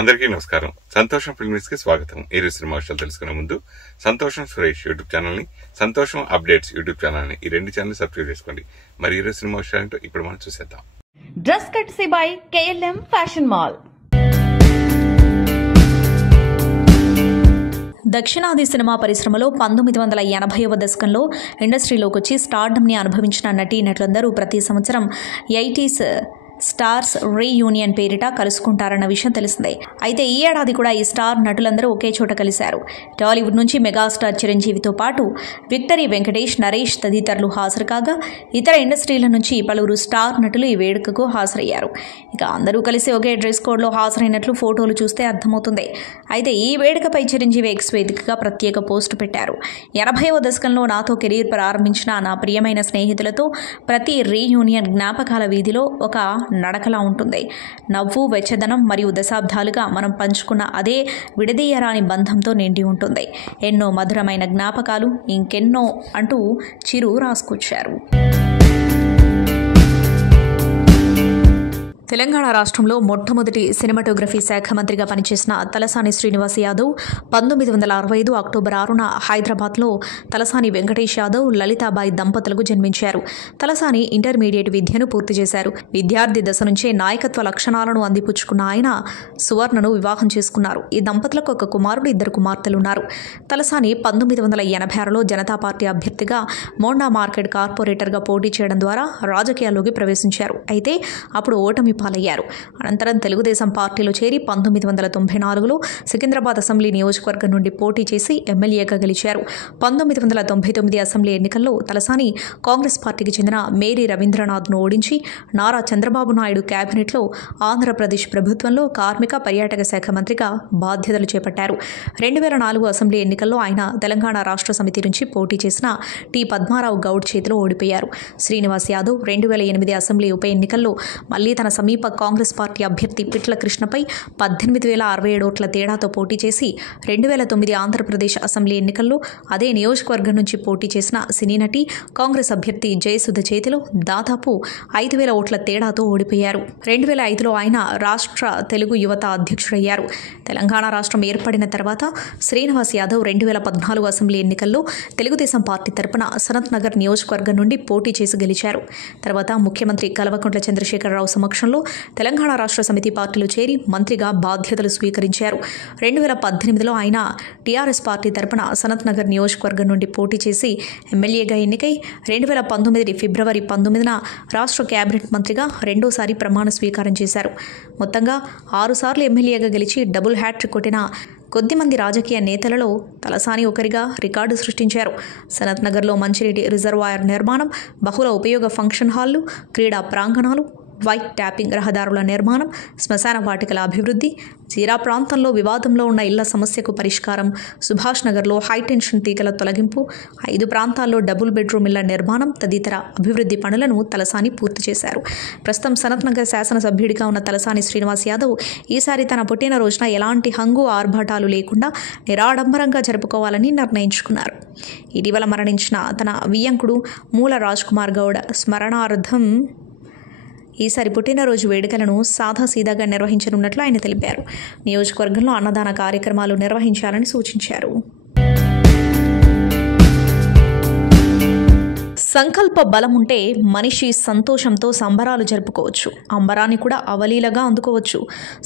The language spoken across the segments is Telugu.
అందరికీ నమస్కారం. సంతోషం ఫిల్మ్స్ కి స్వాగతం. ఈ రోజు సినిమా విషయాలు తెలుసుకునే ముందు సంతోషం సురేష్ యూట్యూబ్ ఛానల్ ని, సంతోషం అప్డేట్స్ యూట్యూబ్ ఛానల్ ని, ఈ రెండు ఛానల్ సబ్స్క్రైబ్ చేసుకోండి. మరి ఈ రోజు సినిమా విషయాలు ఇప్పుడు మనం చూసేద్దాం. Dress కట్సీ by KLM fashion mall. దక్షిణాది సినిమా పరిశ్రమలో 1980వ దశకంలో ఇండస్ట్రీలోకి వచ్చి స్టార్డమ్ని అనుభవించిన నటీనటులందరూ ప్రతి సంవత్సరం 80s స్టార్స్ రీయూనియన్ పేరిట కలుసుకుంటారన్న విషయం తెలిసిందే. అయితే ఈ ఏడాది కూడా ఈ స్టార్ నటులందరూ ఒకే చోట కలిశారు. టాలీవుడ్ నుంచి మెగాస్టార్ చిరంజీవితో పాటు విక్టరీ వెంకటేష్, నరేష్ తదితరులు హాజరు కాగా ఇతర ఇండస్ట్రీల నుంచి పలువురు స్టార్ నటులు ఈ వేడుకకు హాజరయ్యారు. ఇక అందరూ కలిసి ఒకే డ్రెస్ కోడ్లో హాజరైనట్లు ఫోటోలు చూస్తే అర్థమవుతుంది. అయితే ఈ వేడుకపై చిరంజీవి ఎక్స్ వేదికగా ప్రత్యేక పోస్టు పెట్టారు. 80వ దశకంలో నాతో కెరీర్ ప్రారంభించిన నా ప్రియమైన స్నేహితులతో ప్రతి రీయూనియన్ జ్ఞాపకాల వీధిలో ఒక నడకలా ఉంటుంది. నవ్వు, వెచ్చదనం మరియు దశాబ్దాలుగా మనం పంచుకున్న అదే విడదీయరాని బంధంతో నిండి ఉంటుంది. ఎన్నో మధురమైన జ్ఞాపకాలు, ఇంకెన్నో అంటూ చిరు రాసుకొచ్చారు. తెలంగాణ రాష్ట్రంలో మొట్టమొదటి సినిమాటోగ్రఫీ శాఖ మంత్రిగా పనిచేసిన తలసాని శ్రీనివాస్ యాదవ్ 1965 అక్టోబర్ 6న హైదరాబాద్లో తలసాని వెంకటేష్ యాదవ్, లలితాబాయి దంపతులకు జన్మించారు. తలసాని ఇంటర్మీడియట్ విద్యను పూర్తి చేశారు. విద్యార్థి దశ నుంచే నాయకత్వ లక్షణాలను అందిపుచ్చుకున్న ఆయన సువర్ణను వివాహం చేసుకున్నారు. ఈ దంపతులకు ఒక కుమారుడు, 2 కుమార్తెలున్నారు. తలసాని 1986లో జనతా పార్టీ అభ్యర్థిగా మోండా మార్కెట్ కార్పొరేటర్గా పోటీ చేయడం ద్వారా రాజకీయాల్లోకి ప్రవేశించారు. అయితే అప్పుడు ఓటమి పాలయ్యారు. అనంతరం తెలుగుదేశం పార్టీలో చేరి 1994లో సికింద్రాబాద్ అసెంబ్లీ నియోజకవర్గం నుండి పోటీ చేసి ఎమ్మెల్యేగా గెలిచారు. 1999 అసెంబ్లీ ఎన్నికల్లో తలసాని కాంగ్రెస్ పార్టీకి చెందిన మేరీ రవీంద్రనాథ్ను ఓడించి నారా చంద్రబాబు నాయుడు కేబినెట్లో ఆంధ్రప్రదేశ్ ప్రభుత్వంలో కార్మిక, పర్యాటక శాఖ మంత్రిగా బాధ్యతలు చేపట్టారు. 2004 అసెంబ్లీ ఎన్నికల్లో ఆయన తెలంగాణ రాష్ట్ర సమితి నుంచి పోటీ చేసిన టి పద్మారావు గౌడ్ చేతిలో ఓడిపోయారు. శ్రీనివాస్ యాదవ్ 2008 అసెంబ్లీ ఉప ఎన్నికల్లో మళ్లీ తన సమీప కాంగ్రెస్ పార్టీ అభ్యర్థి పిట్ల కృష్ణపై 18,067 ఓట్ల తేడాతో పోటీ చేసి 2009 ఆంధ్రప్రదేశ్ అసెంబ్లీ ఎన్నికల్లో అదే నియోజకవర్గం నుంచి పోటీ చేసిన సినీ నటి, కాంగ్రెస్ అభ్యర్థి జయసుధ చేతిలో దాదాపు 5,000 ఓట్ల తేడాతో ఓడిపోయారు. 2005లో ఆయన రాష్ట్ర తెలుగు యువత అధ్యక్షుడయ్యారు. తెలంగాణ రాష్ట్రం ఏర్పడిన తర్వాత శ్రీనివాస్ యాదవ్ 2014 అసెంబ్లీ ఎన్నికల్లో తెలుగుదేశం పార్టీ తరపున సనత్ నగర్ నియోజకవర్గం నుండి పోటీ చేసి గెలిచారు. తర్వాత ముఖ్యమంత్రి కల్వకుంట్ల చంద్రశేఖరరావు సమక్షంలో తెలంగాణ రాష్ట్ర సమితి పార్టీలో చేరి మంత్రిగా బాధ్యతలు స్వీకరించారు. 2018లో ఆయన టీఆర్ఎస్ పార్టీ తరపున సనత్ నగర్ నియోజకవర్గం నుండి పోటీ చేసి ఎమ్మెల్యేగా ఎన్నికై 2019 ఫిబ్రవరి 19న రాష్ట్ర కేబినెట్ మంత్రిగా రెండోసారి ప్రమాణ స్వీకారం చేశారు. మొత్తంగా 6 సార్లు ఎమ్మెల్యేగా గెలిచి డబుల్ హ్యాట్రిక్ కొట్టిన కొద్దిమంది రాజకీయ నేతలలో తలసాని ఒకరిగా రికార్డు సృష్టించారు. సనత్ నగర్లో మంచినీటి రిజర్వాయర్ నిర్మాణం, బహుళ ఉపయోగ ఫంక్షన్ హాళ్లు, క్రీడా ప్రాంగణాలు, వైట్ ట్యాపింగ్ రహదారుల నిర్మాణం, శ్మశాన వాటికల అభివృద్ధి, జీరా ప్రాంతంలో వివాదంలో ఉన్న ఇళ్ల సమస్యకు పరిష్కారం, సుభాష్ నగర్లో హైటెన్షన్ తీగల తొలగింపు, 5 ప్రాంతాల్లో డబుల్ బెడ్రూమ్ ఇళ్ల నిర్మాణం తదితర అభివృద్ధి పనులను తలసాని పూర్తి చేశారు. ప్రస్తుతం సనత్ నగర్ శాసనసభ్యుడిగా ఉన్న తలసాని శ్రీనివాస్ యాదవ్ ఈసారి తన పుట్టినరోజున ఎలాంటి హంగు ఆర్భాటాలు లేకుండా నిరాడంబరంగా జరుపుకోవాలని నిర్ణయించుకున్నారు. ఇటీవల మరణించిన తన వియ్యంకుడు మూల రాజ్ కుమార్ గౌడ్ స్మరణార్థం ఈసారి పుట్టినరోజు వేడుకలను సాదాసీదాగా నిర్వహించనున్నట్లు ఆయన తెలిపారు. నియోజకవర్గంలో అన్నదాన కార్యక్రమాలు నిర్వహించాలని సూచించారు. సంకల్ప బలం ఉంటే మనిషి సంతోషంతో సంబరాలు జరుపుకోవచ్చు, అంబరాన్ని కూడా అవలీలగా అందుకోవచ్చు.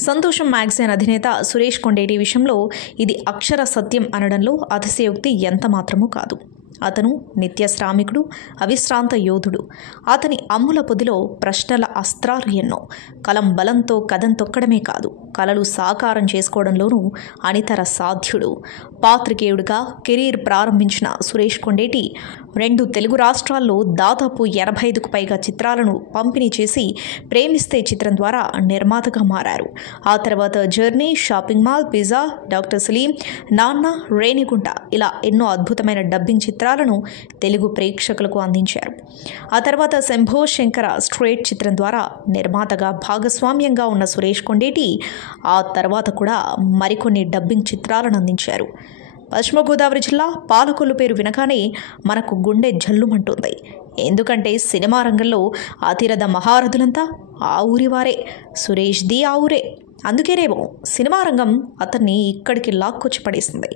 సంతోషం మ్యాగజైన్ అధినేత సురేష్ కొండేటి విషయంలో ఇది అక్షర సత్యం అనడంలో అతిశయోక్తి ఎంత మాత్రమూ కాదు. అతను నిత్య శ్రామికుడు, అవిశ్రాంత యోధుడు. అతని అమ్ముల పొదిలో ప్రశ్నల అస్త్రాలు ఎన్నో. కలం బలంతో కథం తొక్కడమే కాదు, కలలు సాకారం చేసుకోవడంలోనూ అనితర సాధ్యుడు. పాత్రికేయుడిగా కెరీర్ ప్రారంభించిన సురేష్ కొండేటి 2 తెలుగు రాష్ట్రాల్లో దాదాపు 85కు పైగా చిత్రాలను పంపిణీ చేసి ప్రేమిస్తే చిత్రం ద్వారా నిర్మాతగా మారారు. ఆ తర్వాత Journey, Shopping Mall, Pizza, Doctor Saleem, Nanna, Renigunta ఇలా ఎన్నో అద్భుతమైన డబ్బింగ్ చిత్రాలను తెలుగు ప్రేక్షకులకు అందించారు. ఆ తర్వాత శంభో శంకర స్ట్రేట్ చిత్రం ద్వారా నిర్మాతగా భాగస్వామ్యంగా ఉన్న సురేష్ కొండేటి ఆ తర్వాత కూడా మరికొన్ని డబ్బింగ్ చిత్రాలను అందించారు. పశ్చిమ గోదావరి జిల్లా పాలకొల్లు పేరు వినగానే మనకు గుండె జల్లుమంటుంది. ఎందుకంటే సినిమా రంగంలో అతిరథ మహారథులంతా ఆ ఊరివారే. సురేష్ది ఆ ఊరే. అందుకేనేమో సినిమా రంగం అతన్ని ఇక్కడికి లాక్కొచ్చి పడేసింది.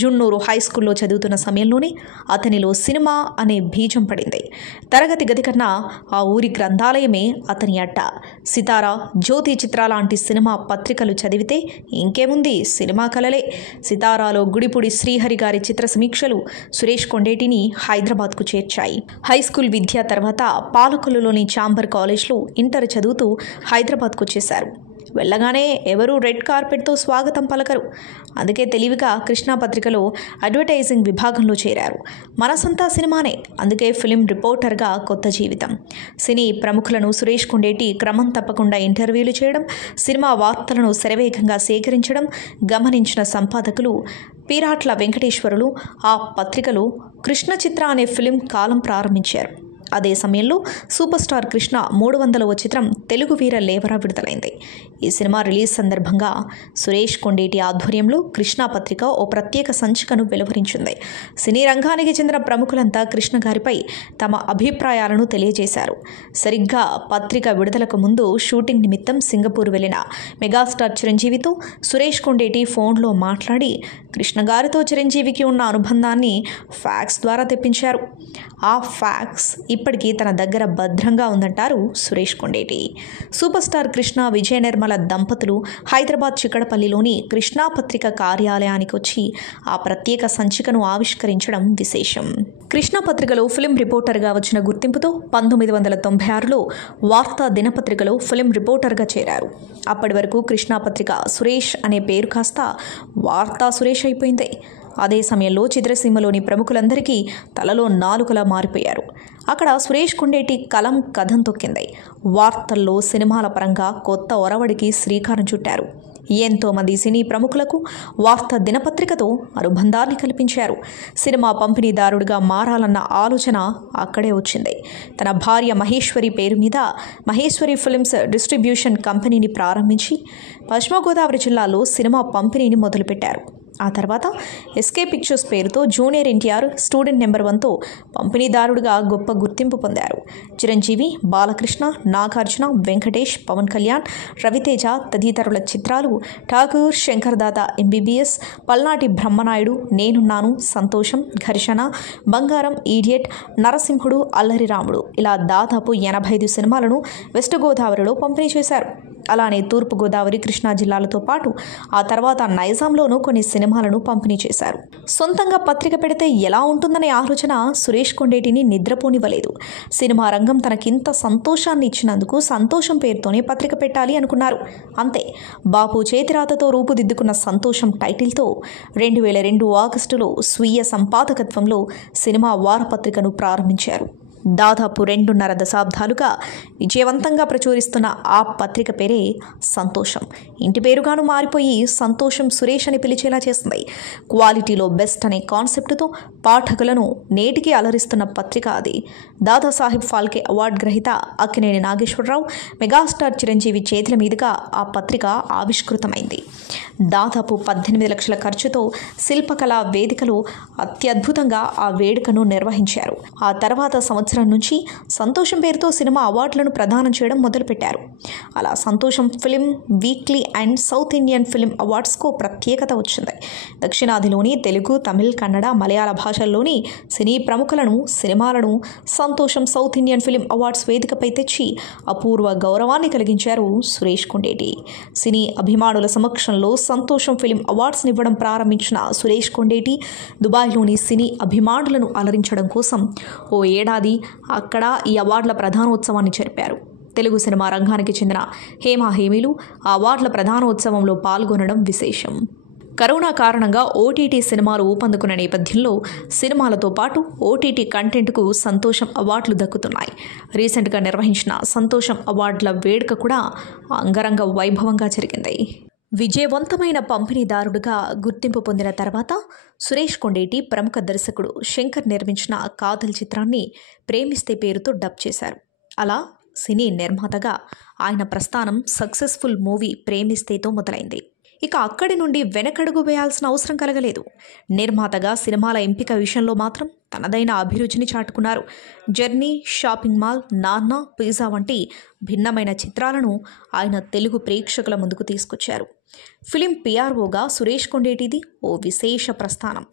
జున్నూరు హై స్కూల్లో చదువుతున్న సమయంలోనే అతనిలో సినిమా అనే బీజం పడింది. తరగతి గది కన్నా ఆ ఊరి గ్రంథాలయమే అతని అడ్డ. సితారా, జ్యోతి చిత్ర లాంటి సినిమా పత్రికలు చదివితే ఇంకేముంది, సినిమా కలలే. సితారాలో గుడిపూడి శ్రీహరి గారి చిత్ర సమీక్షలు సురేష్ కొండేటిని హైదరాబాద్కు చేర్చాయి. హై స్కూల్ విద్య తర్వాత పాలకొల్లులోని ఛాంబర్ కాలేజ్లో ఇంటర్ చదువుతూ హైదరాబాద్కు వచ్చేశారు. వెళ్ళగానే ఎవరూ రెడ్ కార్పెట్తో స్వాగతం పలకరు. అందుకే తెలివిగా కృష్ణా పత్రికలో అడ్వర్టైజింగ్ విభాగంలో చేరారు. మనసంతా సినిమానే, అందుకే ఫిలిం రిపోర్టర్గా కొత్త జీవితం. సినీ ప్రముఖులను సురేష్ కొండేటి క్రమం తప్పకుండా ఇంటర్వ్యూలు చేయడం, సినిమా వార్తలను శరవేగంగా సేకరించడం గమనించిన సంపాదకులు పీరాట్ల వెంకటేశ్వరులు ఆ పత్రికలో కృష్ణ చిత్ర అనే ఫిలిం కాలం ప్రారంభించారు. అదే సమయంలో సూపర్ స్టార్ కృష్ణ 300వ చిత్రం తెలుగు వీర లేవరా విడుదలైంది. ఈ సినిమా రిలీజ్ సందర్భంగా సురేష్ కొండేటి ఆధ్వర్యంలో కృష్ణ పత్రిక ఓ ప్రత్యేక సంచికను వెలువరించింది. సినీ రంగానికి చెందిన ప్రముఖులంతా కృష్ణ గారిపై తమ అభిప్రాయాలను తెలియజేశారు. సరిగ్గా పత్రిక విడుదలకు ముందు షూటింగ్ నిమిత్తం సింగపూర్ వెళ్లిన మెగాస్టార్ చిరంజీవితో సురేష్ కొండేటి ఫోన్లో మాట్లాడి కృష్ణ గారితో చిరంజీవికి ఉన్న అనుబంధాన్ని ఫ్యాక్స్ ద్వారా తెప్పించారు. ఆ ఫ్యాక్స్ ఇప్పటికీ తన దగ్గర భద్రంగా ఉందంటారు సురేష్ కొండేటి. సూపర్ స్టార్ కృష్ణ, విజయ నిర్మల దంపతులు హైదరాబాద్ చిక్కడపల్లిలోని కృష్ణా పత్రిక కార్యాలయానికి వచ్చి ఆ ప్రత్యేక సంచికను ఆవిష్కరించడం విశేషం. కృష్ణా పత్రికలో ఫిలిం రిపోర్టర్గా వచ్చిన గుర్తింపుతో 1996లో వార్తా దినపత్రికలో ఫిలిం రిపోర్టర్గా చేరారు. అప్పటి వరకు కృష్ణా పత్రిక సురేష్ అనే పేరు కాస్త వార్తా సురేష్ అయిపోయింది. అదే సమయంలో చిత్రసీమలోని ప్రముఖులందరికీ తలలో నాలుకలా మారిపోయారు. అక్కడ సురేష్ కొండేటి కలం కథం తొక్కింది. వార్తల్లో సినిమాల పరంగా కొత్త ఒరవడికి శ్రీకారం చుట్టారు. ఎంతోమంది సినీ ప్రముఖులకు వార్తా దినపత్రికతో అనుబంధాన్ని కల్పించారు. సినిమా పంపిణీదారుడిగా మారాలన్న ఆలోచన అక్కడే వచ్చింది. తన భార్య మహేశ్వరి పేరు మీద మహేశ్వరి ఫిల్మ్స్ డిస్ట్రిబ్యూషన్ కంపెనీని ప్రారంభించి పశ్చిమ గోదావరి జిల్లాలో సినిమా పంపిణీని మొదలుపెట్టారు. ఆ తర్వాత ఎస్కే పిక్చర్స్ పేరుతో జూనియర్ ఎన్టీఆర్, స్టూడెంట్ నెంబర్ 1తో పంపిణీదారుడిగా గొప్ప గుర్తింపు పొందారు. చిరంజీవి, బాలకృష్ణ, నాగార్జున, వెంకటేష్, పవన్ కళ్యాణ్, రవితేజ తదితరుల చిత్రాలు ఠాకూర్, శంకర్ దాదా ఎంబీబీఎస్, పల్నాటి బ్రహ్మనాయుడు, నేనున్నాను, సంతోషం, ఘర్షణ, బంగారం, ఈడియట్, నరసింహుడు, అల్లరి రాముడు ఇలా దాదాపు 85 సినిమాలను వెస్ట్ గోదావరిలో పంపిణీ చేశారు. అలానే తూర్పుగోదావరి, కృష్ణా జిల్లాలతో పాటు ఆ తర్వాత నైజాంలోనూ కొన్ని సినిమాలను పంపిణీ చేశారు. సొంతంగా పత్రిక పెడితే ఎలా ఉంటుందనే ఆలోచన సురేష్ కొండేటిని నిద్రపోనివ్వలేదు. సినిమా రంగం తనకింత సంతోషాన్ని ఇచ్చినందుకు సంతోషం పేరుతోనే పత్రిక పెట్టాలి అనుకున్నారు. అంతే, బాపు చేతిరాతతో రూపుదిద్దుకున్న సంతోషం టైటిల్తో 2002 ఆగస్టులో స్వీయ సంపాదకత్వంలో సినిమా వారపత్రికను ప్రారంభించారు. దాదాపు 2.5 దశాబ్దాలుగా విజయవంతంగా ప్రచురిస్తున్న ఆ పత్రిక పేరే సంతోషం. ఇంటి పేరుగాను మారిపోయి సంతోషం సురేష్ అని పిలిచేలా చేస్తుంది. క్వాలిటీలో బెస్ట్ అనే కాన్సెప్టుతో పాఠకులను నేటికి అలరిస్తున్న పత్రిక అది. దాదాసాహెబ్ ఫాల్కే అవార్డు గ్రహీత అక్కినేని నాగేశ్వరరావు, మెగాస్టార్ చిరంజీవి చేతుల మీదుగా ఆ పత్రిక ఆవిష్కృతమైంది. దాదాపు 18 లక్షల ఖర్చుతో శిల్పకళా వేదికలో అత్యద్భుతంగా ఆ వేడుకను నిర్వహించారు. ఆ తర్వాత సంవత్సరం నుంచి సంతోషం పేరుతో సినిమా అవార్డులను ప్రదానం చేయడం మొదలుపెట్టారు. అలా Santosham film weekly and South Indian film అవార్డ్స్కు ప్రత్యేకత వచ్చింది. దక్షిణాదిలోని తెలుగు, తమిళ్, కన్నడ, మలయాళ భాషల్లోని సినీ ప్రముఖులను, సినిమాలను సంతోషం సౌత్ ఇండియన్ ఫిలిం అవార్డ్స్ వేదికపై తెచ్చి అపూర్వ గౌరవాన్ని కలిగించారు సురేష్ కొండేటి. సినీ అభిమానుల సమక్షంలో సంతోషం ఫిలిం అవార్డ్స్ని ఇవ్వడం ప్రారంభించిన సురేష్ కొండేటి దుబాయ్లోని సినీ అభిమానులను అలరించడం కోసం ఓ ఏడాది అక్కడ ఈ అవార్డుల ప్రధానోత్సవాన్ని జరిపారు. తెలుగు సినిమా రంగానికి చెందిన హేమీలు ఆ అవార్డుల ప్రధానోత్సవంలో పాల్గొనడం విశేషం. కరోనా కారణంగా ఓటీటీ సినిమాలు ఊపందుకున్న నేపథ్యంలో సినిమాలతో పాటు ఓటీటీ కంటెంట్కు సంతోషం అవార్డులు దక్కుతున్నాయి. రీసెంట్గా నిర్వహించిన సంతోషం అవార్డుల వేడుక కూడా అంగరంగ వైభవంగా జరిగింది. విజయవంతమైన పంపిణీదారుడిగా గుర్తింపు పొందిన తర్వాత సురేష్ కొండేటి ప్రముఖ దర్శకుడు శంకర్ నిర్మించిన కాదల్ చిత్రాన్ని ప్రేమిస్తే పేరుతో డబ్ చేశారు. అలా సినీ నిర్మాతగా ఆయన ప్రస్థానం సక్సెస్ఫుల్ మూవీ ప్రేమిస్తేతో మొదలైంది. ఇక అక్కడి నుండి వెనకడుగు వేయాల్సిన అవసరం కలగలేదు. నిర్మాతగా సినిమాల ఎంపిక విషయంలో మాత్రం తనదైన అభిరుచిని చాటుకున్నారు. జర్నీ, షాపింగ్ మాల్, నాన్న, పిజ్జా వంటి భిన్నమైన చిత్రాలను ఆయన తెలుగు ప్రేక్షకుల ముందుకు తీసుకొచ్చారు. ఫిలిం పిఆర్ఓగా సురేష్ కొండేటిది ఓ విశేష ప్రస్థానం.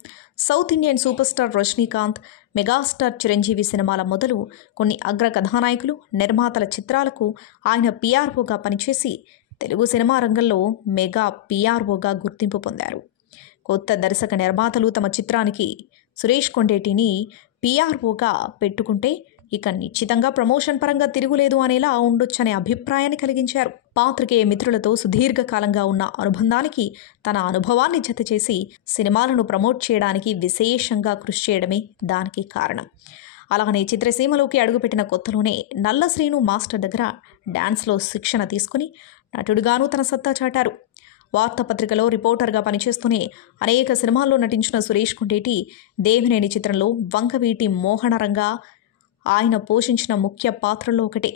South Indian super star Rajinikanth, megastar Chiranjeevi సినిమాల మొదలు కొన్ని అగ్ర కథానాయకులు, నిర్మాతల చిత్రాలకు ఆయన పిఆర్ఓగా పనిచేసి తెలుగు సినిమా రంగంలో మెగా పిఆర్ఓగా గుర్తింపు పొందారు. కొత్త దర్శక నిర్మాతలు తమ చిత్రానికి సురేష్ కొండేటిని పిఆర్ఓగా పెట్టుకుంటే ఇక నిశ్చితంగా ప్రమోషన్ పరంగా తిరుగులేదు అనేలా ఉండొచ్చనే అభిప్రాయాన్ని కలిగించారు. పాత్రికేయ మిత్రులతో సుదీర్ఘకాలంగా ఉన్న అనుబంధానికి తన అనుభవాన్ని జతచేసి సినిమాలను ప్రమోట్ చేయడానికి విశేషంగా కృషి చేయడమే దానికి కారణం. అలానే చిత్రసీమలోకి అడుగుపెట్టిన కొత్తలోనే నల్ల శ్రీను మాస్టర్ దగ్గర డాన్స్లో శిక్షణ తీసుకుని నటుడిగానూ తన సత్తా చాటారు. వార్తాపత్రికలో రిపోర్టర్గా పనిచేస్తూనే అనేక సినిమాల్లో నటించిన సురేష్ కొండేటి దేవినేని చిత్రంలో వంకవీటి మోహనరంగా ఆయన పోషించిన ముఖ్య పాత్రల్లో ఒకటి.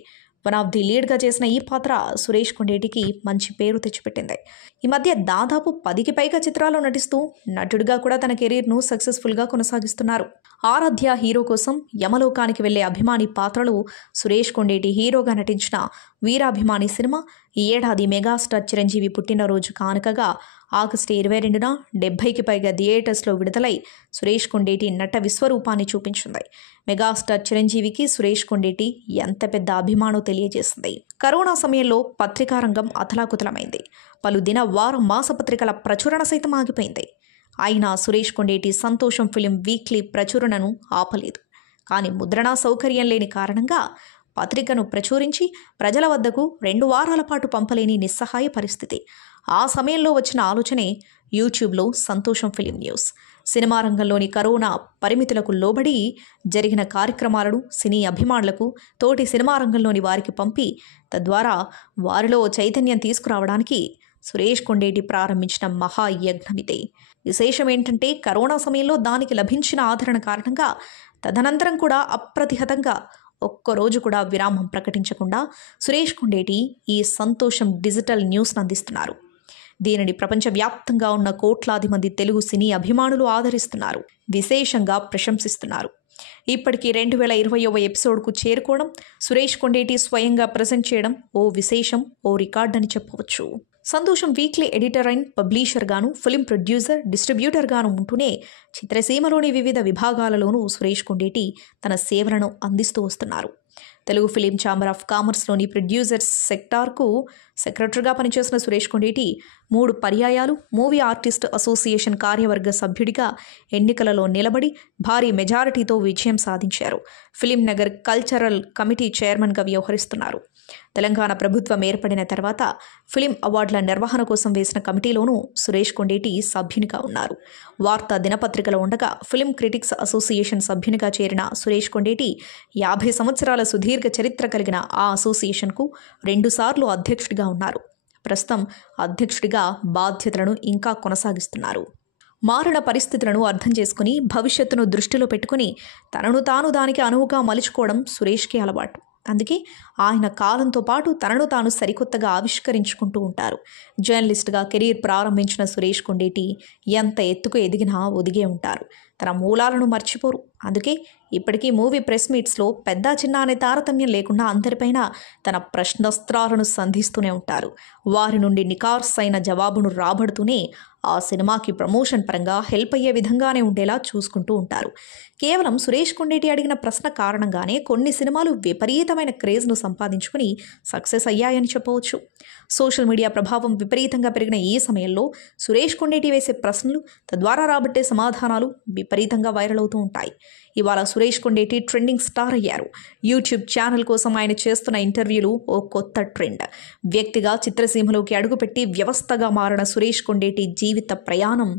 వన్ ఆఫ్ ది లీడ్గా చేసిన ఈ పాత్ర సురేష్ కొండేటికి మంచి పేరు తెచ్చిపెట్టింది. ఈ మధ్య దాదాపు 10కి పైగా చిత్రాల్లో నటిస్తూ నటుడిగా కూడా తన కెరీర్ను సక్సెస్ఫుల్గా కొనసాగిస్తున్నారు. ఆరాధ్య హీరో కోసం యమలోకానికి వెళ్లే అభిమాని పాత్రలో సురేష్ కొండేటి హీరోగా నటించిన వీరాభిమాని సినిమా ఈ ఏడాది మెగాస్టార్ చిరంజీవి పుట్టినరోజు కానుకగా ఆగస్టు 22న 70కి పైగా థియేటర్స్లో విడుదలై సురేష్ కొండేటి నట విశ్వరూపాన్ని చూపించింది. మెగాస్టార్ చిరంజీవికి సురేష్ కొండేటి ఎంత పెద్ద అభిమానో తెలియజేసింది. కరోనా సమయంలో పత్రికా రంగం అతలాకుతలమైంది. పలు దిన వార మాసపత్రికల ప్రచురణ సైతం ఆగిపోయింది. అయినా సురేష్ కొండేటి సంతోషం ఫిలిం వీక్లీ ప్రచురణను ఆపలేదు. కానీ ముద్రణా సౌకర్యం లేని కారణంగా పత్రికను ప్రచురించి ప్రజల వద్దకు 2 వారాల పాటు పంపలేని నిస్సహాయ పరిస్థితి. ఆ సమయంలో వచ్చిన ఆలోచనే యూట్యూబ్లో సంతోషం ఫిలిం న్యూస్. సినిమా రంగంలోని కరోనా పరిమితులకు లోబడి జరిగిన కార్యక్రమాలను సినీ అభిమానులకు, తోటి సినిమా రంగంలోని వారికి పంపి తద్వారా వారిలో చైతన్యం తీసుకురావడానికి సురేష్ కొండేటి ప్రారంభించిన మహాయజ్ఞమిదే. విశేషం ఏంటంటే కరోనా సమయంలో దానికి లభించిన ఆదరణ కారణంగా తదనంతరం కూడా అప్రతిహతంగా ఒక్కరోజు కూడా విరామం ప్రకటించకుండా సురేష్ కొండేటి ఈ సంతోషం డిజిటల్ న్యూస్ను అందిస్తున్నారు. దీనిని ప్రపంచవ్యాప్తంగా ఉన్న కోట్లాది మంది తెలుగు సినీ అభిమానులు ఆదరిస్తున్నారు, విశేషంగా ప్రశంసిస్తున్నారు. ఇప్పటికీ 2020వ ఎపిసోడ్కు చేరుకోవడం, సురేష్ కొండేటి స్వయంగా ప్రజెంట్ చేయడం ఓ విశేషం, ఓ రికార్డ్ అని చెప్పవచ్చు. సంతోషం వీక్లీ ఎడిటర్ అండ్ పబ్లిషర్గాను, ఫిలిం ప్రొడ్యూసర్, డిస్ట్రిబ్యూటర్గాను ఉంటూనే చిత్రసీమలోని వివిధ విభాగాలలోనూ సురేష్ కొండేటి తన సేవలను అందిస్తూ వస్తున్నారు. తెలుగు ఫిలిం ఛాంబర్ ఆఫ్ కామర్స్లోని ప్రొడ్యూసర్స్ సెక్టార్కు సెక్రటరీగా పనిచేసిన సురేష్ కొండేటి 3 పర్యాయాలు మూవీ ఆర్టిస్ట్ అసోసియేషన్ కార్యవర్గ సభ్యుడిగా ఎన్నికలలో నిలబడి భారీ మెజారిటీతో విజయం సాధించారు. ఫిలిం నగర్ కల్చరల్ కమిటీ చైర్మన్గా వ్యవహరిస్తున్నారు. తెలంగాణ ప్రభుత్వం ఏర్పడిన తర్వాత ఫిలిం అవార్డుల నిర్వహణ కోసం వేసిన కమిటీలోనూ సురేష్ కొండేటి సభ్యునిగా ఉన్నారు. వార్తా దినపత్రికలో ఉండగా ఫిలిం క్రిటిక్స్ అసోసియేషన్ సభ్యునిగా చేరిన సురేష్ కొండేటి 50 సంవత్సరాల సుదీర్ఘ చరిత్ర కలిగిన ఆ అసోసియేషన్కు 2 సార్లు అధ్యక్షుడిగా ఉన్నారు. ప్రస్తుతం అధ్యక్షుడిగా బాధ్యతలను ఇంకా కొనసాగిస్తున్నారు. మారిన పరిస్థితులను అర్థం చేసుకుని భవిష్యత్తును దృష్టిలో పెట్టుకుని తనను తాను దానికి అనువుగా మలుచుకోవడం సురేష్కి అలవాటు. అందుకే ఆయన కాలంతో పాటు తనను తాను సరికొత్తగా ఆవిష్కరించుకుంటూ ఉంటారు. జర్నలిస్ట్గా కెరీర్ ప్రారంభించిన సురేష్ కొండేటి ఎంత ఎత్తుకు ఎదిగినా ఒదిగే ఉంటారు. తన మూలాలను మర్చిపోరు. అందుకే ఇప్పటికీ మూవీ ప్రెస్ మీట్స్లో పెద్ద చిన్న అనే తారతమ్యం లేకుండా అందరిపైన తన ప్రశ్నాస్త్రాలను సంధిస్తూనే ఉంటారు. వారి నుండి నికార్సైన జవాబును రాబడుతూనే ఆ సినిమాకి ప్రమోషన్ పరంగా హెల్ప్ అయ్యే విధంగానే ఉండేలా చూసుకుంటూ ఉంటారు. కేవలం సురేష్ కొండేటి అడిగిన ప్రశ్న కారణంగానే కొన్ని సినిమాలు విపరీతమైన క్రేజ్ను సంపాదించుకుని సక్సెస్ అయ్యాయని చెప్పవచ్చు. సోషల్ మీడియా ప్రభావం విపరీతంగా పెరిగిన ఈ సమయంలో సురేష్ కొండేటి వేసే ప్రశ్నలు, తద్వారా రాబట్టే సమాధానాలు విపరీతంగా వైరల్ అవుతూ ఉంటాయి. ఇవాళ సురేష్ కొండేటి ట్రెండింగ్ స్టార్ అయ్యారు. యూట్యూబ్ ఛానల్ కోసం ఆయన చేస్తున్న ఇంటర్వ్యూలు ఓ కొత్త ట్రెండ్. వ్యక్తిగా చిత్రసీమలోకి అడుగుపెట్టి వ్యవస్థగా మారిన సురేష్ కొండేటి జీవిత ప్రయాణం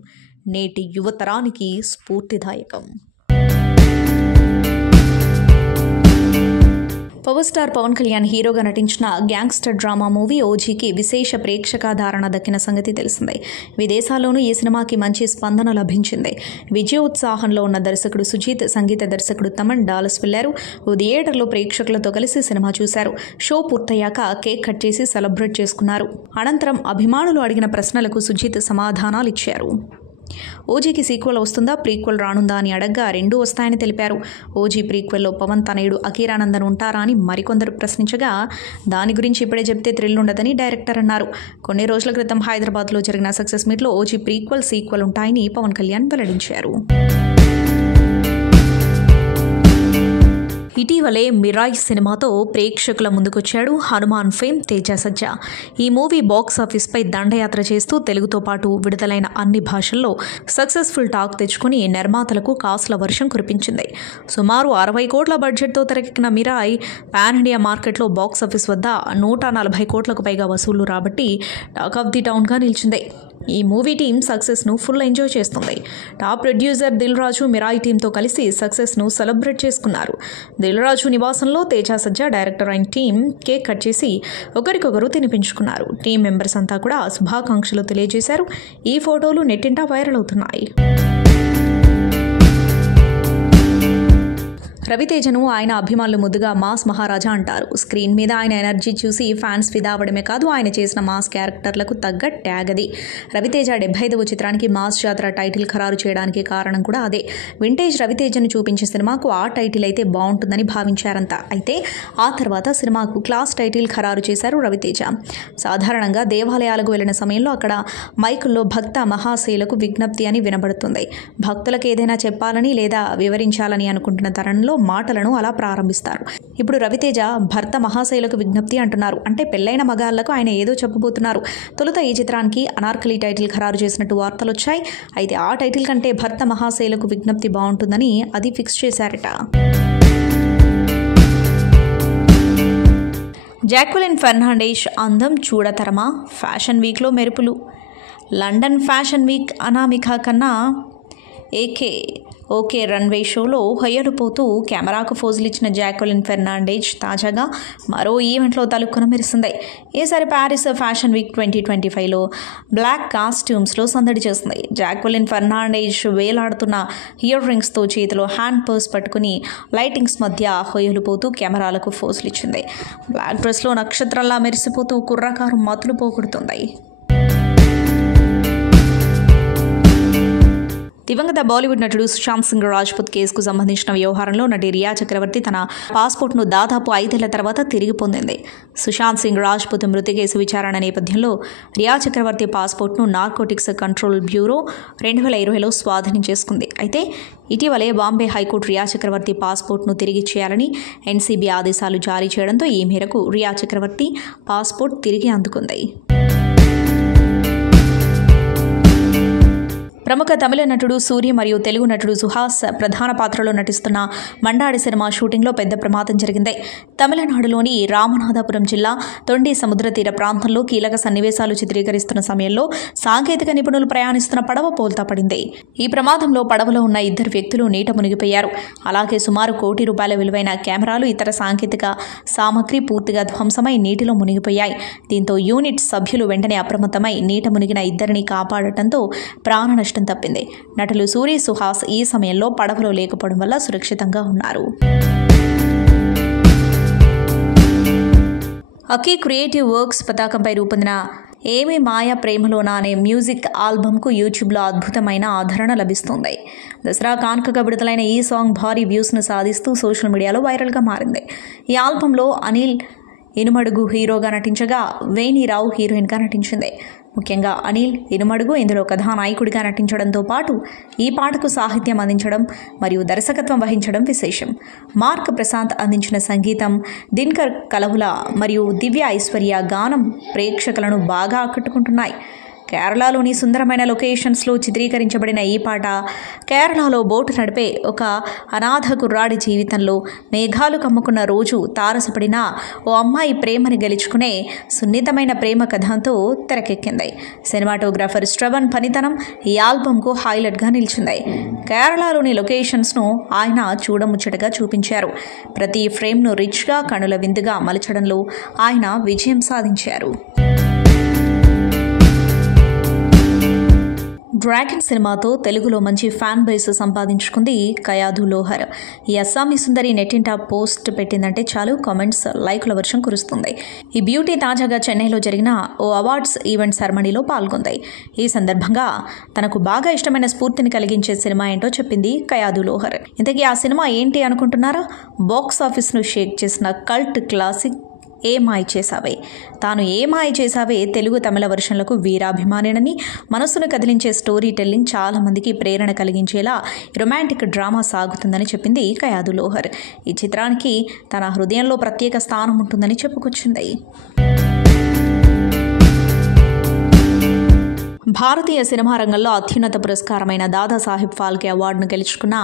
నేటి యువతరానికి స్ఫూర్తిదాయకం. పవర్ స్టార్ పవన్ కళ్యాణ్ హీరోగా నటించిన గ్యాంగ్స్టర్ డ్రామా మూవీ ఓజీకి విశేష ప్రేక్షకాదరణ దక్కిన సంగతి తెలిసిందే. విదేశాల్లోనూ ఈ సినిమాకి మంచి స్పందన లభించింది. విజయోత్సాహంలో ఉన్న దర్శకుడు సుజీత్, సంగీత దర్శకుడు తమన్ డాలస్ వెళ్లారు. ఓ థియేటర్లో ప్రేక్షకులతో కలిసి సినిమా చూశారు. షో పూర్తయ్యాక కేక్ కట్ చేసి సెలబ్రేట్ చేసుకున్నారు. అనంతరం అభిమానులు అడిగిన ప్రశ్నలకు సుజీత్ సమాధానాలు ఇచ్చారు. ఓజీకి సీక్వెల్ వస్తుందా, ప్రీక్వెల్ రానుందా అని అడగ్గా రెండూ వస్తాయని తెలిపారు. ఓజీ ప్రీక్వెల్లో పవన్ తనయుడు అకీరానందన్ ఉంటారా అని మరికొందరు ప్రశ్నించగా దాని గురించి ఇప్పుడే చెప్తే థ్రిల్ ఉండదని డైరెక్టర్ అన్నారు. కొన్ని రోజుల క్రితం హైదరాబాద్లో జరిగిన సక్సెస్ మీట్లో ఓజీ ప్రీక్వెల్, సీక్వెల్ ఉంటాయని పవన్ కళ్యాణ్ వెల్లడించారు. ఇటీవలే మిరాయ్ సినిమాతో ప్రేక్షకుల ముందుకొచ్చాడు హనుమాన్ ఫేమ్ తేజ సజ్జా. ఈ మూవీ బాక్స్ ఆఫీస్పై దండయాత్ర చేస్తూ తెలుగుతో పాటు విడుదలైన అన్ని భాషల్లో సక్సెస్ఫుల్ టాక్ తెచ్చుకుని నిర్మాతలకు కాసుల వర్షం కురిపించింది. సుమారు 60 కోట్ల బడ్జెట్తో తెరకెక్కిన మిరాయ్ పాన్ ఇండియా మార్కెట్లో బాక్స్ ఆఫీస్ వద్ద 140 కోట్లకు పైగా వసూళ్లు రాబట్టి టాక్ ఆఫ్ ది టౌన్గా నిలిచింది. ఈ మూవీ టీం సక్సెస్ను ఫుల్ ఎంజాయ్ చేస్తుంది. టాప్ ప్రొడ్యూసర్ దిల్ రాజు మిరాయ్ టీంతో కలిసి సక్సెస్ను సెలబ్రేట్ చేసుకున్నారు. దిల్ రాజు నివాసంలో Teja Sajja, director and team cake cut చేసి ఒకరికొకరు తినిపించుకున్నారు. టీం మెంబర్స్ అంతా కూడా శుభాకాంక్షలు తెలియజేశారు. ఈ ఫోటోలు నెట్టింటా వైరల్ అవుతున్నాయి. రవితేజను ఆయన అభిమానులు ముద్దుగా మాస్ మహారాజా అంటారు. స్క్రీన్ మీద ఆయన ఎనర్జీ చూసి ఫ్యాన్స్ ఫిదా అవ్వడమే కాదు, ఆయన చేసిన మాస్ క్యారెక్టర్లకు తగ్గ ట్యాగ్ అది. రవితేజ 75వ చిత్రానికి మాస్ జాతర టైటిల్ ఖరారు చేయడానికి కారణం కూడా అదే. వింటేజ్ రవితేజను చూపించే సినిమాకు ఆ టైటిల్ అయితే బాగుంటుందని భావించారంతా. అయితే ఆ తర్వాత సినిమాకు క్లాస్ టైటిల్ ఖరారు చేశారు రవితేజ. సాధారణంగా దేవాలయాలకు వెళ్లిన సమయంలో అక్కడ మైకుల్లో భక్త మహాశయులకు విజ్ఞప్తి అని వినబడుతుంది. భక్తులకు ఏదైనా చెప్పాలని లేదా వివరించాలని అనుకుంటున్న తరుణంలో మాటలను అలా ప్రారంభిస్తారు. ఇప్పుడు రవితేజ భర్త మహాశైలకు విజ్ఞప్తి అంటున్నారు. అంటే పెళ్లైన మగాళ్లకు ఆయన ఏదో చెప్పబోతున్నారు. తొలుత ఈ చిత్రానికి అనార్కలి టైటిల్ ఖరారు చేసినట్టు వార్తలు వచ్చాయి. అయితే ఆ టైటిల్ కంటే భర్త మహాశైలకు విజ్ఞప్తి బాగుంటుందని అది ఫిక్స్ చేశారట. జాక్వెలిన్ ఫెర్నాండెజ్ అందం చూడతరమా, ఫ్యాషన్ వీక్లో మెరుపులు. లండన్ ఫ్యాషన్ వీక్ అనామిక కన్నా ఓకే రన్వే షోలో హొయ్యలుపోతూ కెమెరాకు ఫోజులిచ్చిన జాక్వెలిన్ ఫెర్నాండెజ్ తాజాగా మరో ఈవెంట్లో తలుక్కున మెరిసింది. ఈసారి ప్యారిస్ ఫ్యాషన్ వీక్ 2025లో బ్లాక్ కాస్ట్యూమ్స్లో సందడి చేస్తుంది. జాక్వెలిన్ ఫెర్నాండెజ్ వేలాడుతున్న ఇయర్ రింగ్స్తో చేతిలో హ్యాండ్ పర్స్ పట్టుకుని లైటింగ్స్ మధ్య హొయ్యలుపోతూ కెమెరాలకు ఫోజులిచ్చింది. బ్లాక్ డ్రెస్లో నక్షత్రంలా మెరిసిపోతూ కుర్రకారు మతులు పోగొడుతుంది. దివంగత బాలీవుడ్ నటుడు సుశాంత్ సింగ్ రాజ్పుత్ కేసుకు సంబంధించిన వ్యవహారంలో నటి రియా చక్రవర్తి తన పాస్పోర్ట్ను దాదాపు 5 ఏళ్ల తర్వాత తిరిగి పొందింది. సుశాంత్ సింగ్ రాజ్పుత్ మృతి కేసు విచారణ నేపథ్యంలో Rhea Chakraborty పాస్పోర్ట్ను narcotics control bureau 2020లో స్వాధీనం చేసుకుంది. అయితే ఇటీవలే బాంబే హైకోర్టు రియా చక్రవర్తి పాస్పోర్ట్ను తిరిగి చేయాలని ఎన్సీబీ ఆదేశాలు జారీ చేయడంతో ఈ మేరకు రియా చక్రవర్తి పాస్పోర్ట్ తిరిగి అందుకుంది. ప్రముఖ తమిళ నటుడు సూర్య మరియు తెలుగు నటుడు సుహాస్ ప్రధాన పాత్రలో నటిస్తున్న మండాడి సినిమా షూటింగ్లో పెద్ద ప్రమాదం జరిగింది. తమిళనాడులోని రామనాథపురం జిల్లా తొండి సముద్ర తీర ప్రాంతంలో కీలక సన్నివేశాలు చిత్రీకరిస్తున్న సమయంలో సాంకేతిక నిపుణులు ప్రయాణిస్తున్న పడవ బోల్తా పడింది. ఈ ప్రమాదంలో పడవలో ఉన్న 2 వ్యక్తులు నీట మునిగిపోయారు. అలాగే సుమారు ₹1 కోటి విలువైన కెమెరాలు, ఇతర సాంకేతిక సామగ్రి పూర్తిగా ధ్వంసమై నీటిలో మునిగిపోయాయి. దీంతో యూనిట్ సభ్యులు వెంటనే అప్రమత్తమై నీట మునిగిన 2ని కాపాడటంతో ప్రాణ నష్టం తప్పింది. నటులు సూరి, సుహాస్ ఈ సమయంలో పడవలో లేకపోవడం వల్ల సురక్షితంగా ఉన్నారు. అకీ క్రియేటివ్ వర్క్స్ పతాకంపై రూపొందిన ఏమి మాయ ప్రేమలోనా అనే మ్యూజిక్ ఆల్బమ్కు యూట్యూబ్లో అద్భుతమైన ఆదరణ లభిస్తుంది. దసరా కానుకగా విడుదలైన ఈ సాంగ్ భారీ వ్యూస్ను సాధిస్తూ సోషల్ మీడియాలో వైరల్గా మారింది. ఈ ఆల్బంలో అనిల్ ఇనుమడుగు హీరోగా నటించగా వేణిరావు హీరోయిన్గా నటించింది. ముఖ్యంగా అనిల్ ఇనుమడుగు ఇందులో కథానాయకుడిగా నటించడంతో పాటు ఈ పాటకు సాహిత్యం అందించడం మరియు దర్శకత్వం వహించడం విశేషం. మార్క్ ప్రశాంత్ అందించిన సంగీతం, దినకర్ కలవుల మరియు దివ్య ఐశ్వర్య గానం ప్రేక్షకులను బాగా ఆకట్టుకుంటున్నాయి. కేరళలోని సుందరమైన లొకేషన్స్లో చిత్రీకరించబడిన ఈ పాట కేరళలో బోటు నడిపే ఒక అనాథ కుర్రాడి జీవితంలో మేఘాలు కమ్ముకున్న రోజు తారసపడిన ఓ అమ్మాయి ప్రేమని గెలుచుకునే సున్నితమైన ప్రేమ కథంతో తెరకెక్కింది. సినిమాటోగ్రాఫర్ శ్రవణ్ పనితనం ఈ ఆల్బమ్కు హైలైట్గా నిలిచింది. కేరళలోని లొకేషన్స్ను ఆయన చూడముచ్చటగా చూపించారు. ప్రతి ఫ్రేమ్ను రిచ్గా కనుల విందుగా మలచడంలో ఆయన విజయం సాధించారు. డ్రాగన్ సినిమాతో తెలుగులో మంచి ఫ్యాన్ బేస్ సంపాదించుకుంది కయాధు లోహర్. ఈ అస్సామీ సుందరి నెట్టింట పోస్ట్ పెట్టిందంటే చాలు కామెంట్స్, లైకుల వర్షం కురుస్తుంది. ఈ బ్యూటీ తాజాగా చెన్నైలో జరిగిన ఓ అవార్డ్స్ ఈవెంట్ సెరమనీలో పాల్గొంది. ఈ సందర్భంగా తనకు బాగా ఇష్టమైన స్ఫూర్తిని కలిగించే సినిమా ఏంటో చెప్పింది కయాధు లోహర్. ఇంతకీ ఆ సినిమా ఏంటి అనుకుంటున్నారా? బాక్స్ ఆఫీస్ను షేక్ చేసిన కల్ట్ క్లాసిక్ ఏ మాయ చేసావే. తాను ఏ మాయ చేసావే తెలుగు తమిళ వర్షన్లకు వీరాభిమానినని, మనస్సును కదిలించే స్టోరీ టెల్లింగ్ చాలా మందికి ప్రేరణ కలిగించేలా రొమాంటిక్ డ్రామా సాగుతుందని చెప్పింది కయాధు లోహర్. ఈ చిత్రానికి తన హృదయంలో ప్రత్యేక స్థానం ఉంటుందని చెప్పుకొచ్చింది. భారతీయ సినిమా రంగంలో అత్యున్నత పురస్కారమైన దాదాసాహెబ్ ఫాల్కే అవార్డును గెలుచుకున్న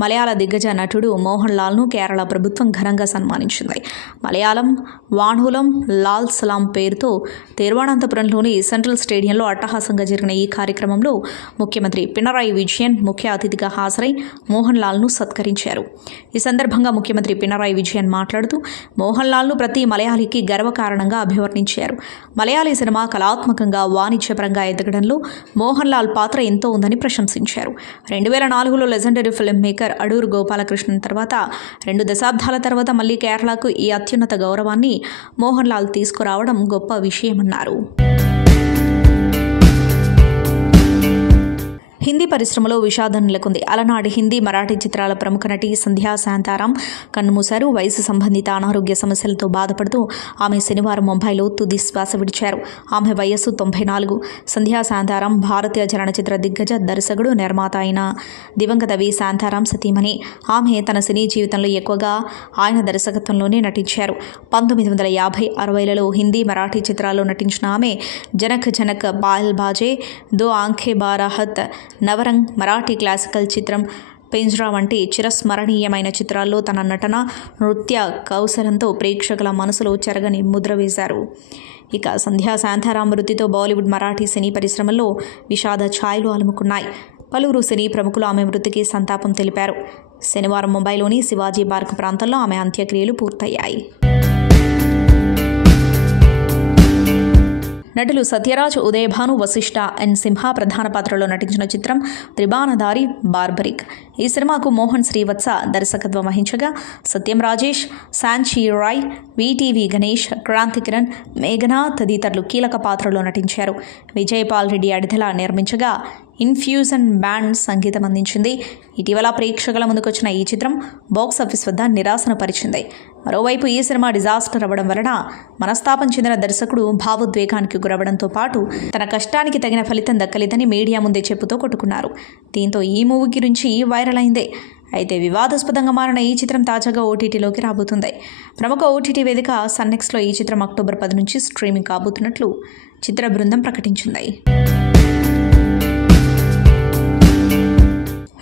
మలయాళ దిగ్గజ నటుడు మోహన్ లాల్ను కేరళ ప్రభుత్వం ఘనంగా సన్మానించింది. మలయాళం వాణులం లాల్ సలాం పేరుతో తిరువనంతపురంలోని సెంట్రల్ స్టేడియంలో అట్టహాసంగా జరిగిన ఈ కార్యక్రమంలో ముఖ్యమంత్రి పినరాయి విజయన్ ముఖ్య అతిథిగా హాజరై మోహన్ లాల్ను సత్కరించారు. ఈ సందర్భంగా ముఖ్యమంత్రి పినరాయి విజయన్ మాట్లాడుతూ మోహన్ లాల్ను ప్రతి మలయాళీకి గర్వకారణంగా అభివర్ణించారు. మలయాళీ సినిమా కళాత్మకంగా, వాణిజ్యపరంగా ఎదగడంలో మోహన్ లాల్ పాత్ర ఎంతో ఉందని ప్రశంసించారు. 2004లో లెజెండరీ ఫిల్మ్ మేకర్ అడూరు గోపాలకృష్ణన్ తర్వాత 2 దశాబ్దాల తర్వాత మళ్లీ కేరళకు ఈ అత్యున్నత గౌరవాన్ని మోహన్ లాల్ తీసుకురావడం గొప్ప విషయమన్నారు. హిందీ పరిశ్రమలో విషాదం నెలకొంది. అలనాటి హిందీ, మరాఠీ చిత్రాల ప్రముఖ నటి సంధ్యా శాంతారాం కన్నుమూశారు. వయసు సంబంధిత అనారోగ్య సమస్యలతో బాధపడుతూ ఆమె శనివారం ముంబైలో తుది శ్వాస విడిచారు. ఆమె వయస్సు 94. సంధ్యా శాంతారాం భారతీయ చలనచిత్ర దిగ్గజ దర్శకుడు, నిర్మాత అయిన దివంగత వి శాంతారాం సతీమణి. ఆమె తన సినీ జీవితంలో ఎక్కువగా ఆయన దర్శకత్వంలోనే నటించారు. 1950, 60లలో హిందీ, మరాఠీ చిత్రాల్లో నటించిన ఆమె జనక్ జనక్, బాల్ బాజే, దో ఆంఖే బారాహత్, నవరంగ్, మరాఠీ క్లాసికల్ చిత్రం పెంజ్రా వంటి చిరస్మరణీయమైన చిత్రాల్లో తన నటన, నృత్య కౌశలంతో ప్రేక్షకుల మనసులో చెరగని ముద్ర వేశారు. ఇక సంధ్యా శాంతారాం మృతితో బాలీవుడ్, మరాఠీ సినీ పరిశ్రమల్లో విషాద ఛాయలు అలుముకున్నాయి. పలువురు సినీ ప్రముఖులు ఆమె మృతికి సంతాపం తెలిపారు. శనివారం ముంబైలోని శివాజీ పార్క్ ప్రాంతంలో ఆమె అంత్యక్రియలు పూర్తయ్యాయి. నటులు సత్యరాజ్, ఉదయభాను, వశిష్ఠ, ఎన్ సింహ ప్రధాన పాత్రలో నటించిన చిత్రం త్రిబాణధారి బార్బరిక్. ఈ సినిమాకు మోహన్ శ్రీవత్స దర్శకత్వం వహించగా సత్యం రాజేష్, శాంచి రాయ్, విటివి గణేష్, క్రాంతి కిరణ్, మేఘనా తదితరులు కీలక పాత్రలో నటించారు. విజయపాల్ రెడ్డి అడిధల నిర్మించగా ఇన్ఫ్యూజన్ బ్యాండ్ సంగీతం అందించింది. ఇటీవల ప్రేక్షకుల ముందుకొచ్చిన ఈ చిత్రం బాక్సాఫీస్ వద్ద నిరాశను పరిచింది. మరోవైపు ఈ సినిమా డిజాస్టర్ అవ్వడం వలన మనస్తాపం చెందిన దర్శకుడు భావోద్వేగానికి గురవడంతో పాటు తన కష్టానికి తగిన ఫలితం దక్కలేదని మీడియా ముందే చెప్పుతో కొట్టుకున్నారు. దీంతో ఈ మూవీ గురించి వైరల్ అయింది. అయితే వివాదాస్పదంగా మారిన ఈ చిత్రం తాజాగా ఓటీటీలోకి రాబోతుంది. ప్రముఖ ఓటీటీ వేదిక సన్నెక్స్లో ఈ చిత్రం అక్టోబర్ 10 నుంచి స్ట్రీమింగ్ కాబోతున్నట్లు చిత్ర బృందం ప్రకటించింది.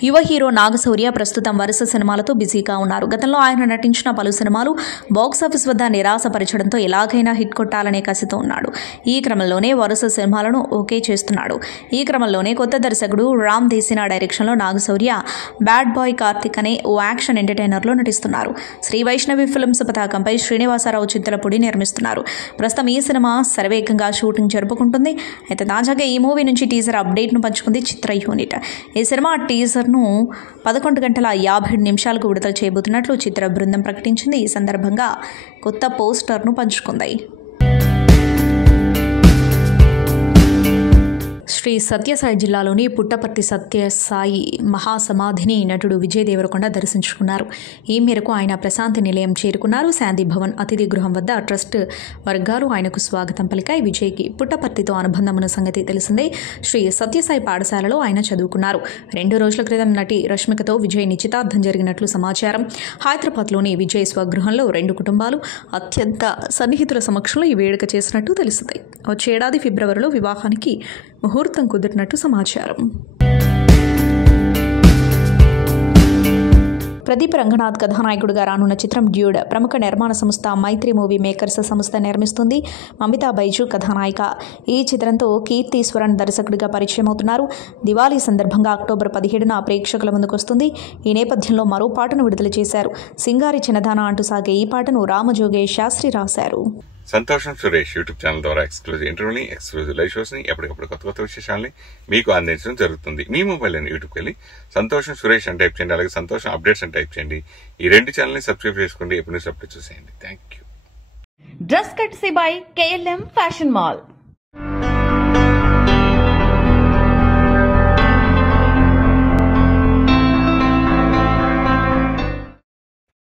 యువ హీరో నాగశౌర్య ప్రస్తుతం వరుస సినిమాలతో బిజీగా ఉన్నారు. గతంలో ఆయన నటించిన పలు సినిమాలు బాక్సాఫీస్ వద్ద నిరాశపరచడంతో ఎలాగైనా హిట్ కొట్టాలనే కసితో ఉన్నాడు. ఈ క్రమంలోనే వరుస సినిమాలను ఓకే చేస్తున్నాడు. ఈ క్రమంలోనే కొత్త దర్శకుడు రామ్ దేశినా డైరెక్షన్లో నాగశౌర్య బ్యాడ్ బాయ్ కార్తిక్ అనే ఓ యాక్షన్ ఎంటర్టైనర్లో నటిస్తున్నారు. శ్రీ వైష్ణవి ఫిల్మ్స్ పతాకంపై శ్రీనివాసరావు చింతలపూడి నిర్మిస్తున్నారు. ప్రస్తుతం ఈ సినిమా శరవేగంగా షూటింగ్ జరుపుకుంటుంది. అయితే తాజాగా ఈ మూవీ నుంచి టీజర్ అప్డేట్ను పంచుకుంది చిత్ర యూనిట్. ఈ సినిమా టీజర్ను 11:57 విడుదల చేయబోతున్నట్లు చిత్ర బృందం ప్రకటించింది. ఈ సందర్భంగా కొత్త పోస్టర్ను పంచుకుంది. శ్రీ సత్యసాయి జిల్లాలోని పుట్టపర్తి సత్యసాయి మహాసమాధిని నటుడు విజయ్ దేవరకొండ దర్శించుకున్నారు. ఈ మేరకు ఆయన ప్రశాంతి నిలయం చేరుకున్నారు. శాంతి భవన్ అతిథి గృహం వద్ద ట్రస్ట్ వర్గాలు ఆయనకు స్వాగతం పలికాయి. విజయ్కి పుట్టపర్తితో అనుబంధం ఉన్న సంగతి తెలిసిందే. శ్రీ సత్యసాయి పాఠశాలలో ఆయన చదువుకున్నారు. 2 రోజుల క్రితం నటి రష్మికతో విజయ్ నిశ్చితార్థం జరిగినట్లు సమాచారం. హైదరాబాద్లోని విజయ్ స్వగృహంలో 2 కుటుంబాలు అత్యంత సన్నిహితుల సమక్షంలో ఈ వేడుక చేసినట్టు తెలిసింది. వచ్చే ఏడాది ఫిబ్రవరిలో వివాహానికి ముహూర్తం కుదిరినట్టు సమాచారం. ప్రదీప్ రంగనాథ్ కథానాయకుడిగా రానున్న చిత్రం డ్యూడ్. ప్రముఖ నిర్మాణ సంస్థ మైత్రి మూవీ మేకర్స్ సంస్థ నిర్మిస్తుంది. మమితా బైజు కథానాయిక. ఈ చిత్రంతో కీర్తీశ్వరన్ దర్శకుడిగా పరిచయం అవుతున్నారు. దివాళీ సందర్భంగా అక్టోబర్ 17న ప్రేక్షకుల ముందుకొస్తుంది. ఈ నేపథ్యంలో మరో పాటను విడుదల చేశారు. సింగారి చిన్నదాన అంటూ సాగే ఈ పాటను రామజోగేష్ శాస్త్రి రాశారు. సంతోషం సురేష్ యూట్యూబ్ ఛానల్ ద్వారా ఎక్స్క్లూజివ్ ఇంటర్వ్యూని, ఎక్స్క్లూజివ్ లైవ్ షోస్ ని, ఎప్పటికప్పుడు కొత్త విశేషాలని మీకు అందించడం జరుగుతుంది. మీ మొబైల్ అని యూట్యూబ్కి వెళ్ళి సంతోషం సురేష్ అని టైప్ చేయండి. అలాగే సంతోషం అప్డేట్స్ అని టైప్ చేయండి. ఈ రెండు ఛానల్ని సబ్స్క్రైబ్ చేసుకోండి. ఎప్పుడు న్యూస్ అప్డేట్ చూసేయండి. Thank you. Dress కట్సీ by KLM fashion mall.